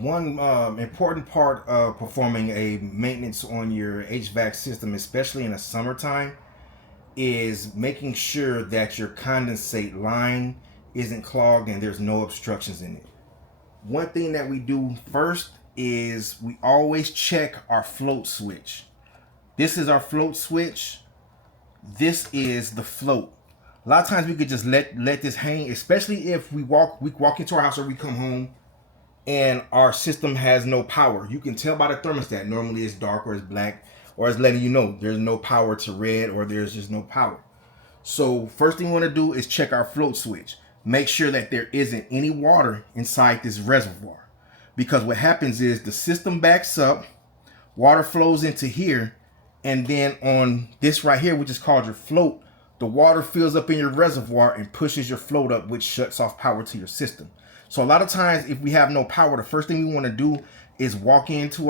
One important part of performing a maintenance on your HVAC system, especially in the summertime, is making sure that your condensate line isn't clogged and there's no obstructions in it. One thing that we do first is we always check our float switch. This is our float switch. This is the float. A lot of times we could just let this hang, especially if we walk into our house or we come home and our system has no power. You can tell by the thermostat. Normally it's dark or it's black, or it's letting you know there's no power to red, or there's just no power. So first thing we want to do is check our float switch. Make sure that there isn't any water inside this reservoir, because what happens is the system backs up, water flows into here, and then on this right here, which is called your float, the water fills up in your reservoir and pushes your float up, which shuts off power to your system. So a lot of times if we have no power, the first thing we want to do is walk into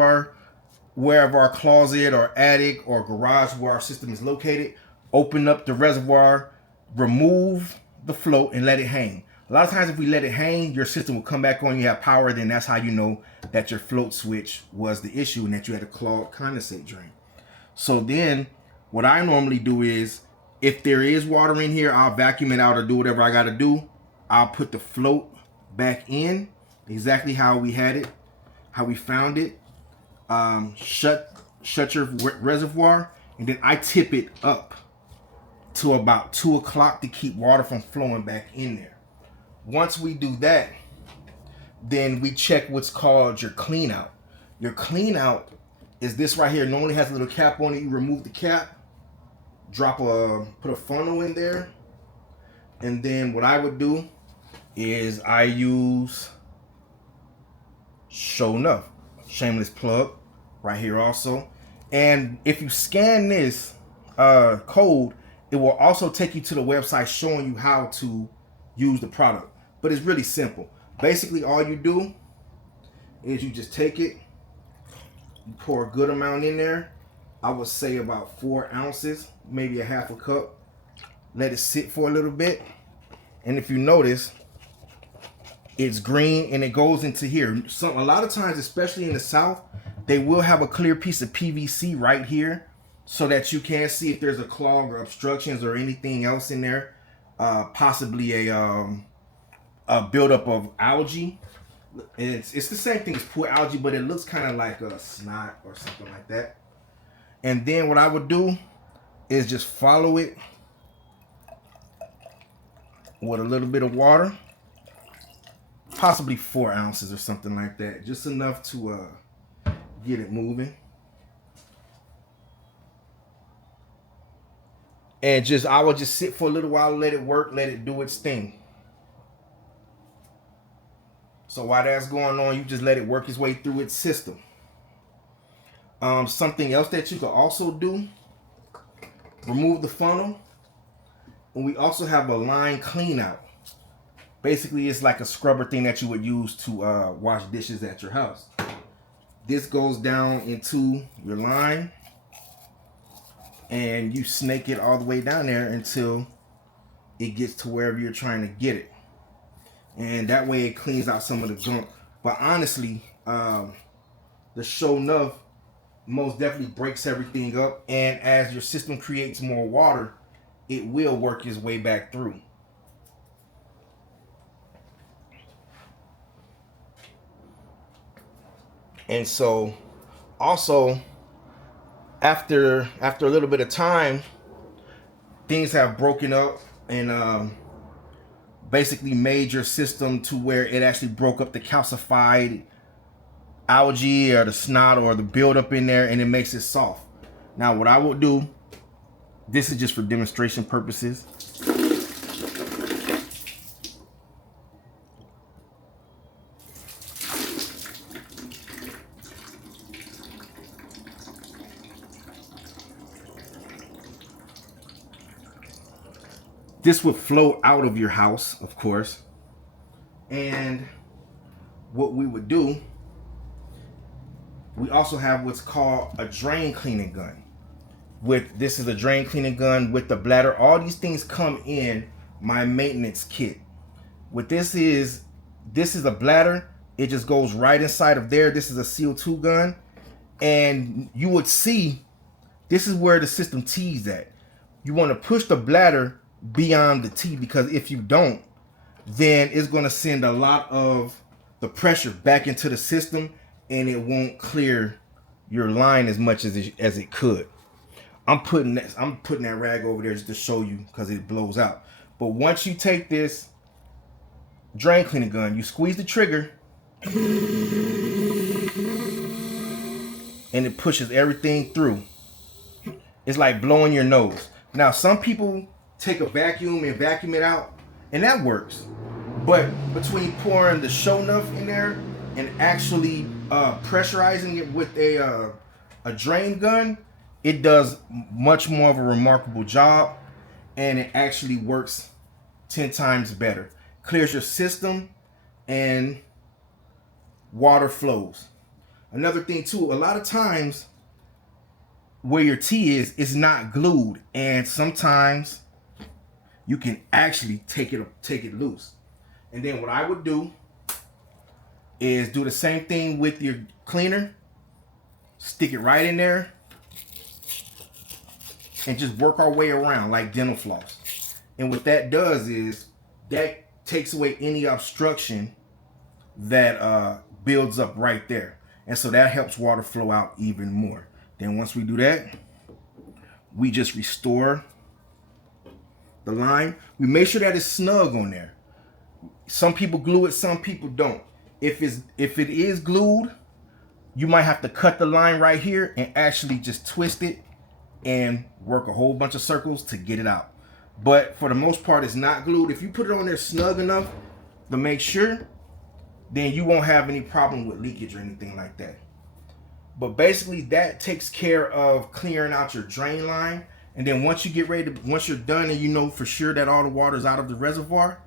wherever our closet or attic or garage where our system is located, open up the reservoir, remove the float and let it hang. A lot of times if we let it hang, your system will come back on, you have power, then that's how you know that your float switch was the issue and that you had a clogged condensate drain. So then what I normally do is, if there is water in here, I'll vacuum it out or do whatever I gotta do. I'll put the float back in exactly how we had it, how we found it. Shut your reservoir, and then I tip it up to about 2 o'clock to keep water from flowing back in there. Once we do that, then we check what's called your clean out. Your clean out is this right here. Normally has a little cap on it. You remove the cap, put a funnel in there, and then what I would do is I use Sho Nuff, shameless plug, right here also. And if you scan this code, it will also take you to the website showing you how to use the product. But it's really simple. Basically, all you do is you just take it, you pour a good amount in there. I would say about 4 ounces, maybe a half a cup. Let it sit for a little bit. And if you notice, it's green and it goes into here. A lot of times, especially in the South, they will have a clear piece of PVC right here so that you can see if there's a clog or obstructions or anything else in there. Possibly a buildup of algae. It's the same thing as poor algae, but it looks kind of like a snot or something like that. And then what I would do is just follow it with a little bit of water, possibly 4 ounces or something like that, just enough to get it moving. And I will just sit for a little while, let it work, let it do its thing. So while that's going on, you just let it work its way through its system. Something else that you could also do, remove the funnel. And we also have a line clean out. Basically, it's like a scrubber thing that you would use to wash dishes at your house. This goes down into your line, and you snake it all the way down there until it gets to wherever you're trying to get it. And that way it cleans out some of the junk. But honestly, the Sho Nuff most definitely breaks everything up. And as your system creates more water, it will work its way back through. And so also after a little bit of time, things have broken up and basically made your system to where it actually broke up the calcified algae or the snot or the buildup in there, and it makes it soft. Now what I will do, this is just for demonstration purposes. This would flow out of your house, of course. And what we would do, we also have what's called a drain cleaning gun. This is a drain cleaning gun with the bladder. All these things come in my maintenance kit. What this is a bladder It just goes right inside of there. This is a CO2 gun. And you would see, this is where the system T's at. You want to push the bladder beyond the T, because if you don't, then it's going to send a lot of the pressure back into the system and it won't clear your line as much as it could. I'm putting that rag over there just to show you because it blows out. But once you take this drain cleaning gun, you squeeze the trigger and it pushes everything through. It's like blowing your nose. Now, some people take a vacuum and vacuum it out, and that works. But between pouring the Sho Nuff in there and actually pressurizing it with a drain gun, it does much more of a remarkable job, and it actually works 10 times better. Clears your system and water flows. Another thing too, a lot of times where your T is not glued, and sometimes you can actually take it loose. And then what I would do is do the same thing with your cleaner. Stick it right in there and just work our way around like dental floss. And what that does is that takes away any obstruction that builds up right there. And so that helps water flow out even more. Then once we do that, we just restore the line. We make sure that it's snug on there. Some people glue it, some people don't. If it is glued, you might have to cut the line right here and actually just twist it and work a whole bunch of circles to get it out. But for the most part, it's not glued. If you put it on there snug enough to make sure, then you won't have any problem with leakage or anything like that. But basically that takes care of clearing out your drain line. And then once you get ready to, once you're done and you know for sure that all the water is out of the reservoir,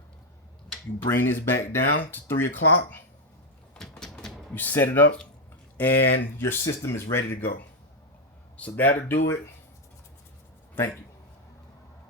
you bring this back down to 3 o'clock. You set it up and your system is ready to go. So that'll do it. Thank you.